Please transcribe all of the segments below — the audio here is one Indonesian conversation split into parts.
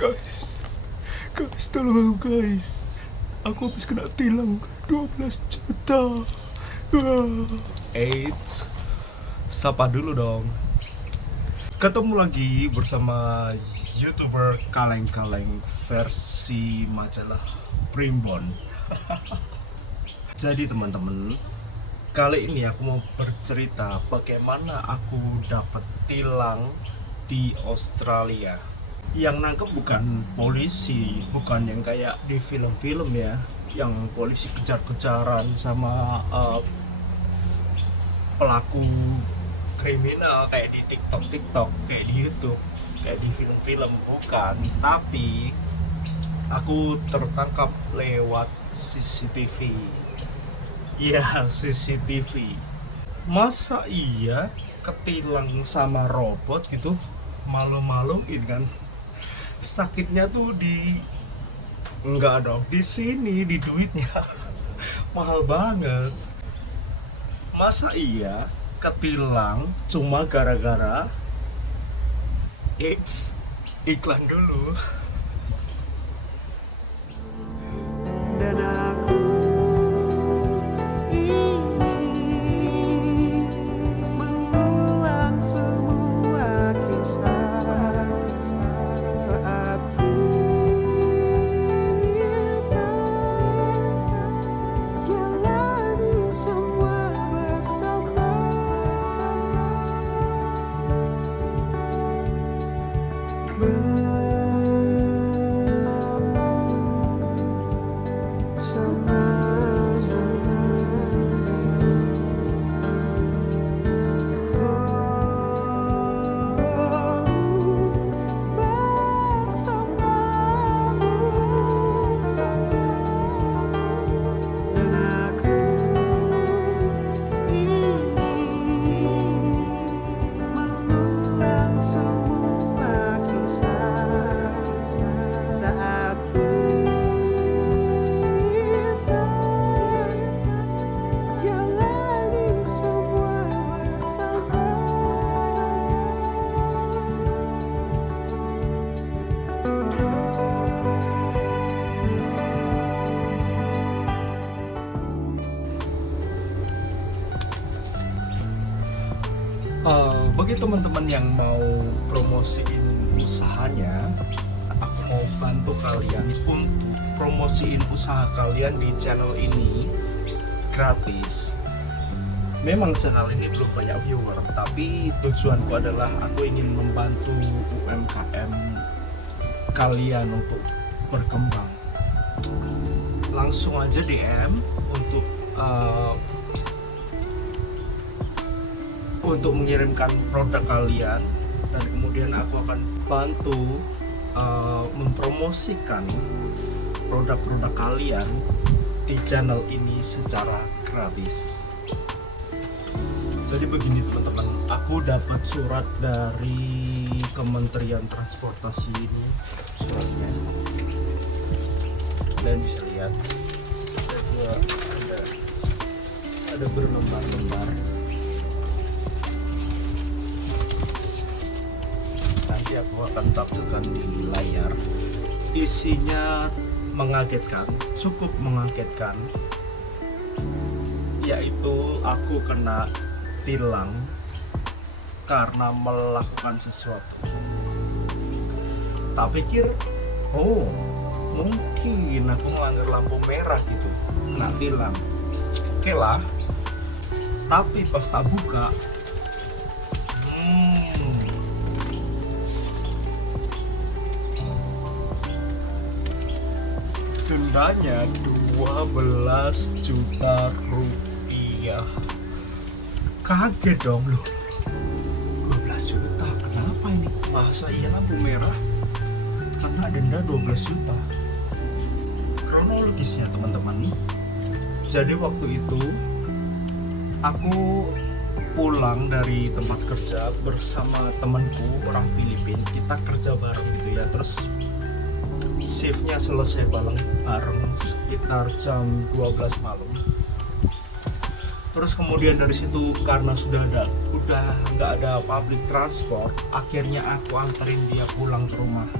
Guys, guys, tolong aku guys. Aku habis kena tilang 12 juta. Eits, sapa dulu dong. Ketemu lagi bersama YouTuber kaleng-kaleng versi majalah Primbon. Jadi teman-teman, kali ini aku mau bercerita bagaimana aku dapat tilang di Australia. Yang nangkep bukan polisi, bukan yang kayak di film-film ya, yang polisi kejar-kejaran sama pelaku kriminal kayak di TikTok, kayak di YouTube, kayak di film-film, bukan. Tapi aku tertangkap lewat CCTV. Iya, CCTV. Masa iya ketilang sama robot gitu, malu-maluin kan? Sakitnya tuh enggak dong, di sini, di duitnya. Mahal banget. Masa iya ketilang cuma gara-gara iklan dulu. Dan aku ingin mengulang semua kisah saat kita jalani semua bersama. Bagi teman-teman yang mau promosiin usahanya, aku mau bantu kalian untuk promosiin usaha kalian di channel ini gratis. Memang channel ini belum banyak viewer, tapi tujuanku adalah aku ingin membantu UMKM kalian untuk berkembang. Langsung aja DM untuk mengirimkan produk kalian, dan kemudian aku akan bantu mempromosikan produk-produk kalian di channel ini secara gratis. Jadi begini teman-teman, aku dapat surat dari Kementerian Transportasi ini, suratnya, dan bisa lihat ada berlembar-lembar. Nanti aku akan tampilkan di layar. Isinya mengagetkan, cukup mengagetkan, yaitu aku kena tilang karena melakukan sesuatu. Tak pikir, oh mungkin aku melanggar lampu merah gitu, kena tilang. Oke lah, tapi pas tak buka, dendanya 12 juta rupiah. Kaget dong loh, 12 juta, kenapa ini? Masa iya lampu merah kena denda 12 juta? Kronologisnya teman-teman, jadi waktu itu aku pulang dari tempat kerja bersama temanku orang Filipina. Kita kerja bareng gitu ya, terus shiftnya selesai bareng sekitar jam 12 malam. Terus kemudian dari situ karena udah nggak ada public transport, akhirnya aku anterin dia pulang ke rumah.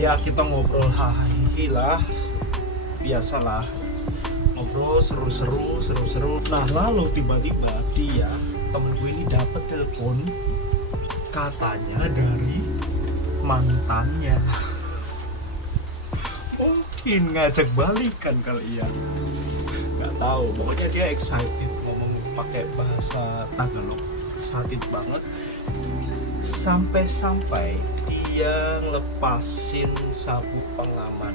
Ya kita ngobrol hahihi lah, biasalah ngobrol seru-seru. Nah lalu tiba-tiba dia, temen gue ini dapat telepon, katanya dari mantannya. Mungkin ngajak balikan kali ya, nggak tahu. Pokoknya dia excited ngomong pakai bahasa Tagalog, excited banget. Sampai-sampai dia ngelepasin sabuk pengaman.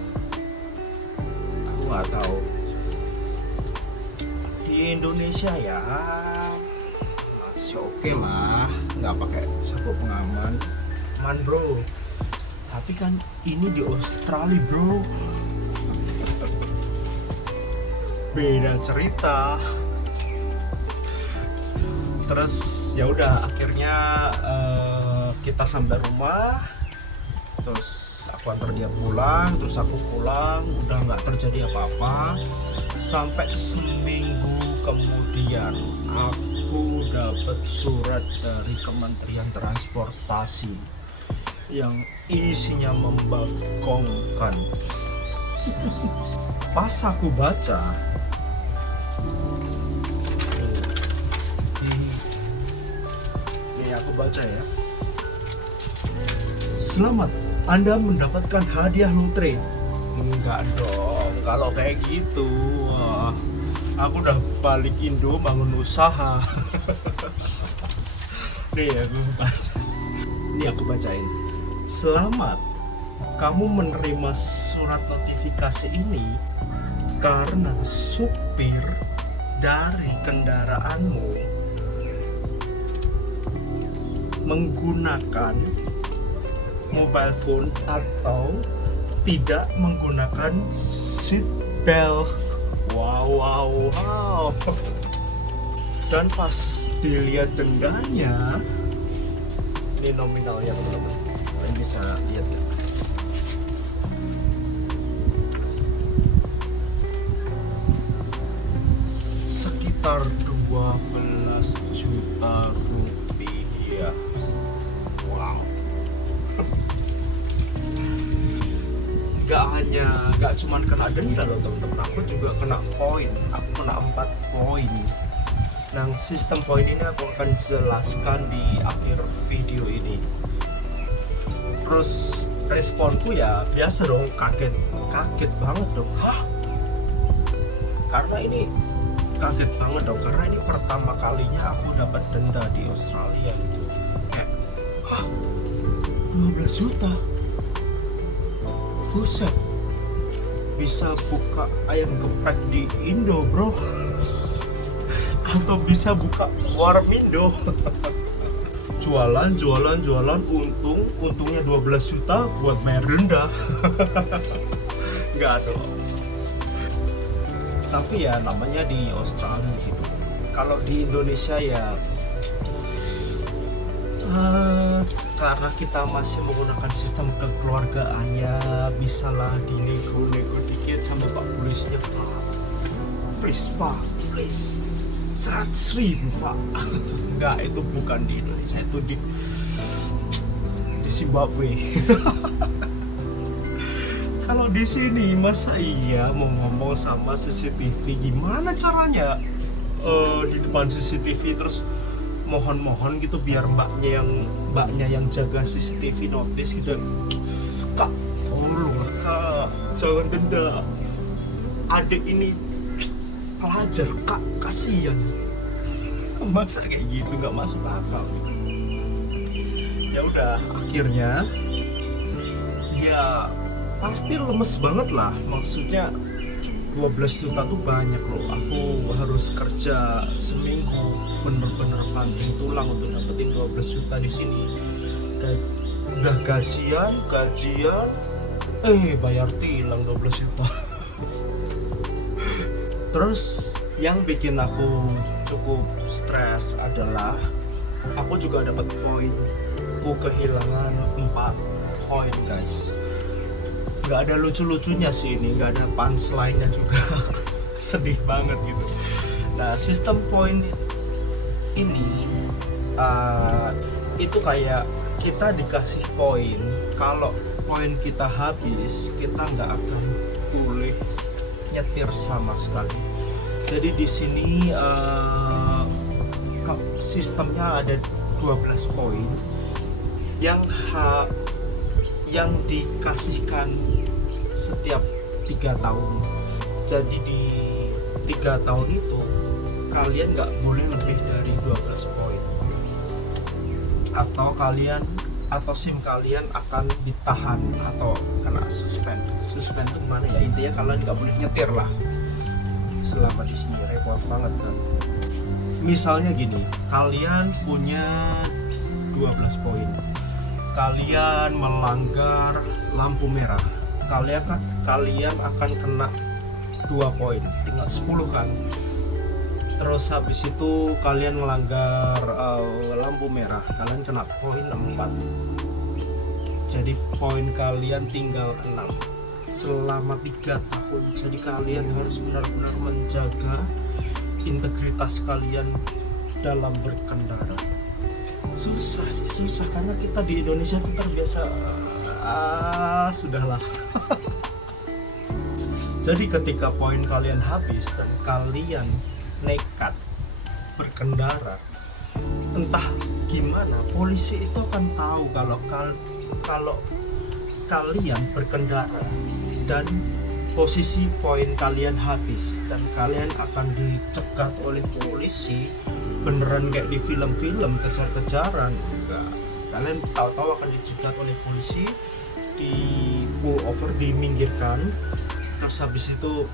Aku nggak tahu. Di Indonesia ya masih oke lah, nggak pakai sabuk pengaman, bro. Tapi kan ini di Australia bro, beda cerita. Terus ya udah akhirnya kita sampai rumah, terus aku antar dia pulang, terus aku pulang, udah nggak terjadi apa-apa. Sampai seminggu kemudian aku dapat surat dari Kementerian Transportasi yang isinya membagongkan. Pas aku baca, ini aku baca ya. Selamat, Anda mendapatkan hadiah lotre. Enggak dong, kalau kayak gitu wah, aku udah balik Indo bangun usaha. Nih aku baca. Ini aku bacain. Selamat, kamu menerima surat notifikasi ini karena supir dari kendaraanmu menggunakan mobile phone atau tidak menggunakan seat belt. Wow. Dan pas dilihat dendanya, ini nominalnya teman-teman, kalian bisa lihat ya. Sekitar 12 juta rupiah. Wow. Gak cuman kena denda loh teman-teman, aku juga kena poin. Aku kena 4 poin. Nah, sistem poin ini aku akan jelaskan di akhir video ini. Terus responku ya biasa dong, kaget banget dong. Hah? Karena ini kaget banget dong, karena ini pertama kalinya aku dapat denda di Australia gitu. Kayak, hah? 12 juta? Buset, bisa buka ayam geprek di Indo bro, atau bisa buka warmindo. jualan untungnya 12 juta buat bayar denda. Nggak dong. Tapi ya namanya di Australia gitu. Kalau di Indonesia ya karena kita masih menggunakan sistem kekeluargaannya, bisalah dinego-nego dikit sama Pak Polisinya. Pak, please 100.000 Pak. Enggak, itu bukan di Indonesia, itu di Zimbabwe. Kalau di sini masa iya mau ngomong sama CCTV, gimana caranya di depan CCTV terus mohon gitu biar mbaknya yang jaga CCTV notice gitu, Kak tolong Kak jangan denda, adik ini pelajar Kak, kasihan. Masa kayak gitu, nggak masuk akal. Ya udah akhirnya ya pasti lemes banget lah, maksudnya 12 juta tuh banyak loh. Aku harus kerja seminggu bener-bener banting tulang untuk dapetin 12 juta di sini. Udah gajian bayar tilang 12 juta. Terus yang bikin aku cukup stres adalah aku juga dapat poin. Aku kehilangan 4 poin guys. Nggak ada lucu-lucunya sih ini, nggak ada punchline-nya juga. Sedih banget gitu. Nah, sistem poin ini itu kayak kita dikasih poin. Kalau poin kita habis, kita nggak akan boleh nyetir sama sekali. Jadi di sini sistemnya ada 12 poin yang dikasihkan setiap 3 tahun. Jadi di 3 tahun itu kalian nggak boleh lebih dari 12 poin, atau SIM kalian akan ditahan atau kena suspend itu gimana ya, intinya kalian nggak boleh nyetir lah selama di sini. Repot banget kan. Misalnya gini, kalian punya 12 poin, kalian melanggar lampu merah, kalian akan kena 2 poin, tinggal 10 kan. Terus habis itu kalian melanggar lampu merah, kalian kena poin 4. Jadi poin kalian tinggal 6 selama 3 tahun. Jadi kalian harus benar-benar menjaga integritas kalian dalam berkendara. Susah karena kita di Indonesia itu terbiasa sudahlah. Jadi ketika poin kalian habis dan kalian nekat berkendara, entah gimana polisi itu akan tahu kalau kalian berkendara dan posisi poin kalian habis, dan kalian akan dicegat oleh polisi beneran kayak di film-film kejar-kejaran. Enggak, kalian tahu-tahu akan dicegat oleh polisi, di pull over, diminggirkan, terus habis itu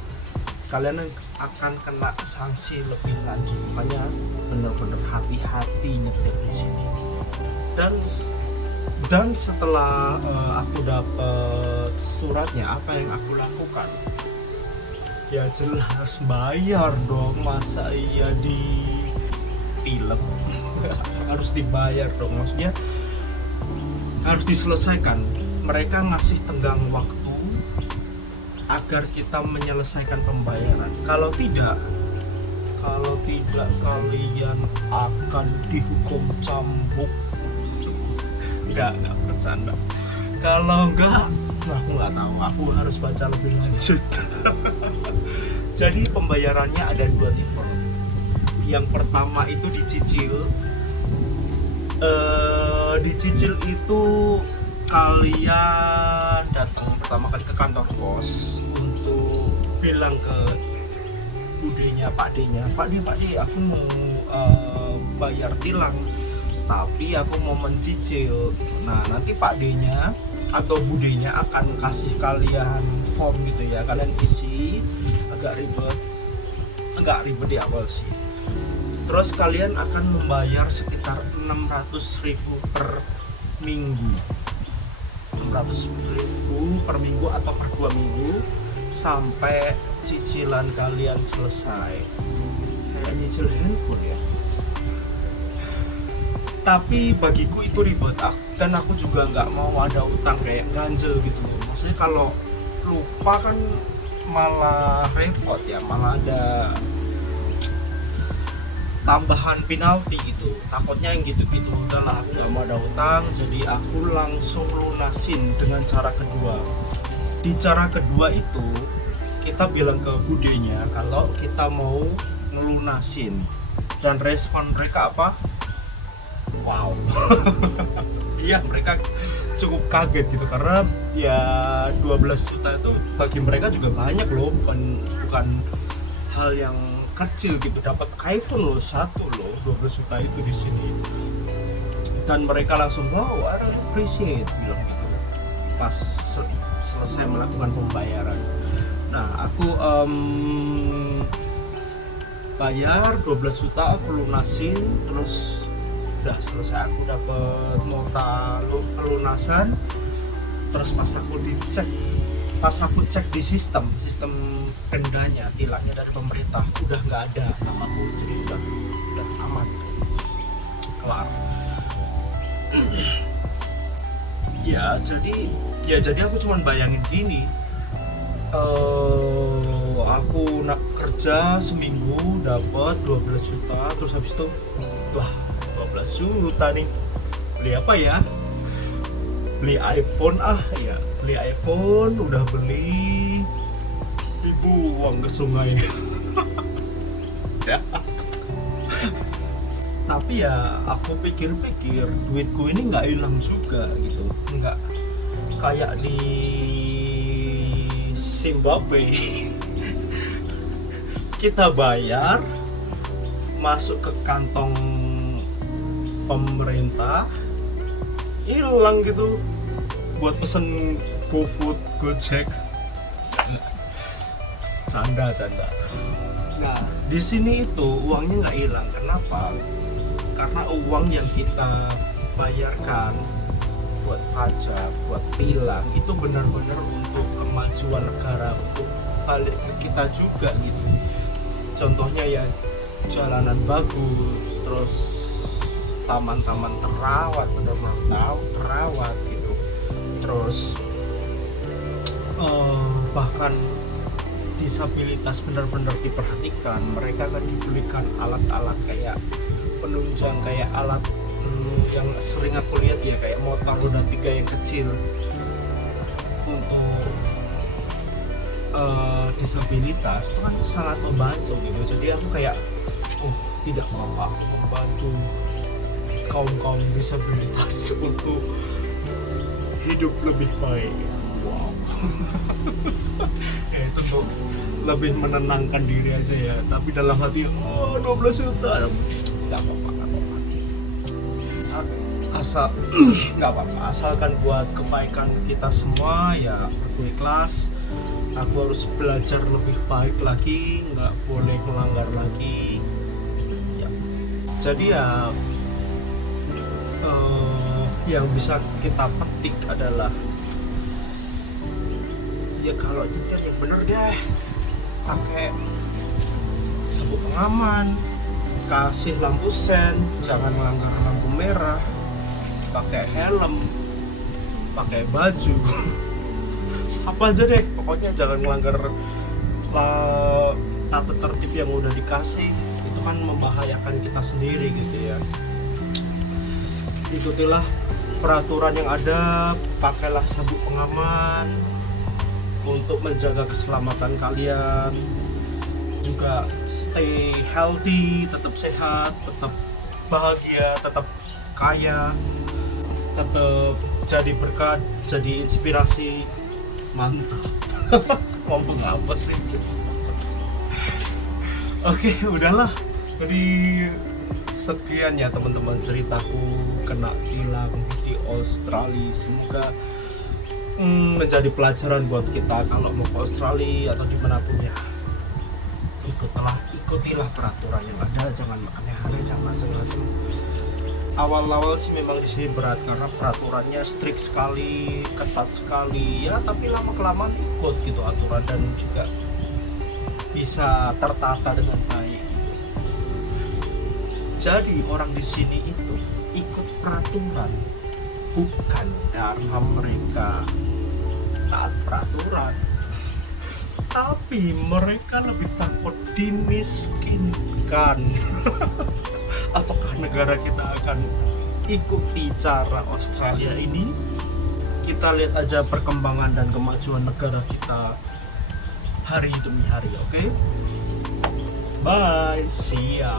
kalian akan kena sanksi lebih lanjut. Makanya benar-benar hati-hati nyetir di sini. Dan setelah aku dapat suratnya, apa yang aku lakukan? Ya jelas bayar dong, masa iya di film harus dibayar dong, maksudnya harus diselesaikan. Mereka ngasih tenggang waktu agar kita menyelesaikan pembayaran. Kalau tidak kalian akan dihukum cambuk. Enggak bercanda. Kalau enggak, aku nggak tahu, aku harus baca lebih lanjut. Jadi pembayarannya ada 2 tipe. Yang pertama itu dicicil. Dicicil itu kalian datang pertama kali ke kantor pos untuk bilang ke budenya, Pak D, aku mau bayar tilang, tapi aku mau mencicil. Nah nanti Pak D-nya atau budenya akan kasih kalian form gitu ya, kalian isi, agak ribet di awal sih. Terus kalian akan membayar sekitar 600.000 per minggu, 600.000 per minggu atau per 2 minggu sampai cicilan kalian selesai. Kayak nyicil handphone ya. Tapi bagiku itu ribet, dan aku juga nggak mau ada utang kayak ganjel gitu. Maksudnya kalau lupa kan malah repot ya, malah ada tambahan penalti gitu. Takutnya yang gitu-gitu. Udahlah, aku nggak mau ada utang, jadi aku langsung lunasin dengan cara kedua. Di cara kedua itu kita bilang ke budenya kalau kita mau ngelunasin, dan respon mereka apa? Wow. Iya, mereka cukup kaget gitu, karena ya 12 juta itu bagi mereka juga banyak loh, bukan hal yang kecil gitu. Dapat iPhone loh, 12 juta itu di sini. Dan mereka langsung wow, I appreciate bilang gitu pas selesai melakukan pembayaran. Nah aku bayar 12 juta, aku lunasin, terus udah selesai, aku dapat nota pelunasan. Terus pas aku cek di sistem dendanya, tilangnya dari pemerintah udah nggak ada namaku, jadi udah aman, kelar. jadi aku cuman bayangin gini, aku nak kerja seminggu dapat 12 juta, terus habis itu wah 12 juta nih, beli apa ya? beli iPhone, ya beli iPhone, udah beli, dibuang ke sungai. Ya. Tapi ya aku pikir-pikir duitku ini nggak hilang juga gitu, nggak kayak di Zimbabwe. Kita bayar, masuk ke kantong pemerintah, hilang gitu buat pesen GoFood, Gojek. Canda. Nah, di sini itu uangnya nggak hilang. Kenapa? Karena uang yang kita bayarkan buat pajak, buat tilang itu benar-benar untuk kemajuan negara, untuk balik ke kita juga gitu. Contohnya ya jalanan bagus, terus taman-taman terawat, benar-benar terawat gitu. Terus bahkan disabilitas benar-benar diperhatikan. Mereka kan dibelikan alat-alat kayak penunjang, kayak alat yang sering aku lihat ya, kayak motor roda 3 yang kecil untuk disabilitas itu kan sangat membantu gitu. Jadi aku kayak tidak apa-apa membantu kaum disabilitas untuk hidup lebih baik. Wow. Ya, itu tuh lebih menenangkan diri aja ya. Tapi dalam hati 12 juta nggak apa-apa. Asal nggak apa-apa, asalkan buat kebaikan kita semua ya. Aku ikhlas. Aku harus belajar lebih baik lagi, nggak boleh melanggar lagi ya. Jadi ya yang bisa kita petik adalah ya kalau nyetir yang bener deh, pakai sabuk pengaman, kasih lampu sen, jangan melanggar lampu merah, pakai helm, pakai baju, apa aja deh pokoknya jangan melanggar tata tertib yang udah dikasih. Itu kan membahayakan kita sendiri gitu ya. Ikutilah peraturan yang ada, pakailah sabuk pengaman untuk menjaga keselamatan kalian. Juga stay healthy, tetap sehat, tetap bahagia, tetap kaya, tetap jadi berkat, jadi inspirasi. Mantap. Ngomong apa sih? Oke, udahlah. Jadi sekian ya teman-teman ceritaku kena tilang di Australia. Semoga menjadi pelajaran buat kita kalau mau ke Australia atau dimanapun ya. Ikutilah peraturan yang ada, jangan aneh-aneh, jangan macam-macam. Awal-awal sih memang di sini berat karena peraturannya strict sekali, ketat sekali ya, tapi lama-kelamaan ikut gitu aturan dan juga bisa tertata dengan baik. Jadi orang di sini itu ikut peraturan bukan karena mereka taat peraturan, tapi mereka lebih takut dimiskinkan. Apakah negara kita akan ikuti cara Australia ini? Kita lihat aja perkembangan dan kemajuan negara kita hari demi hari, oke? Bye, see ya.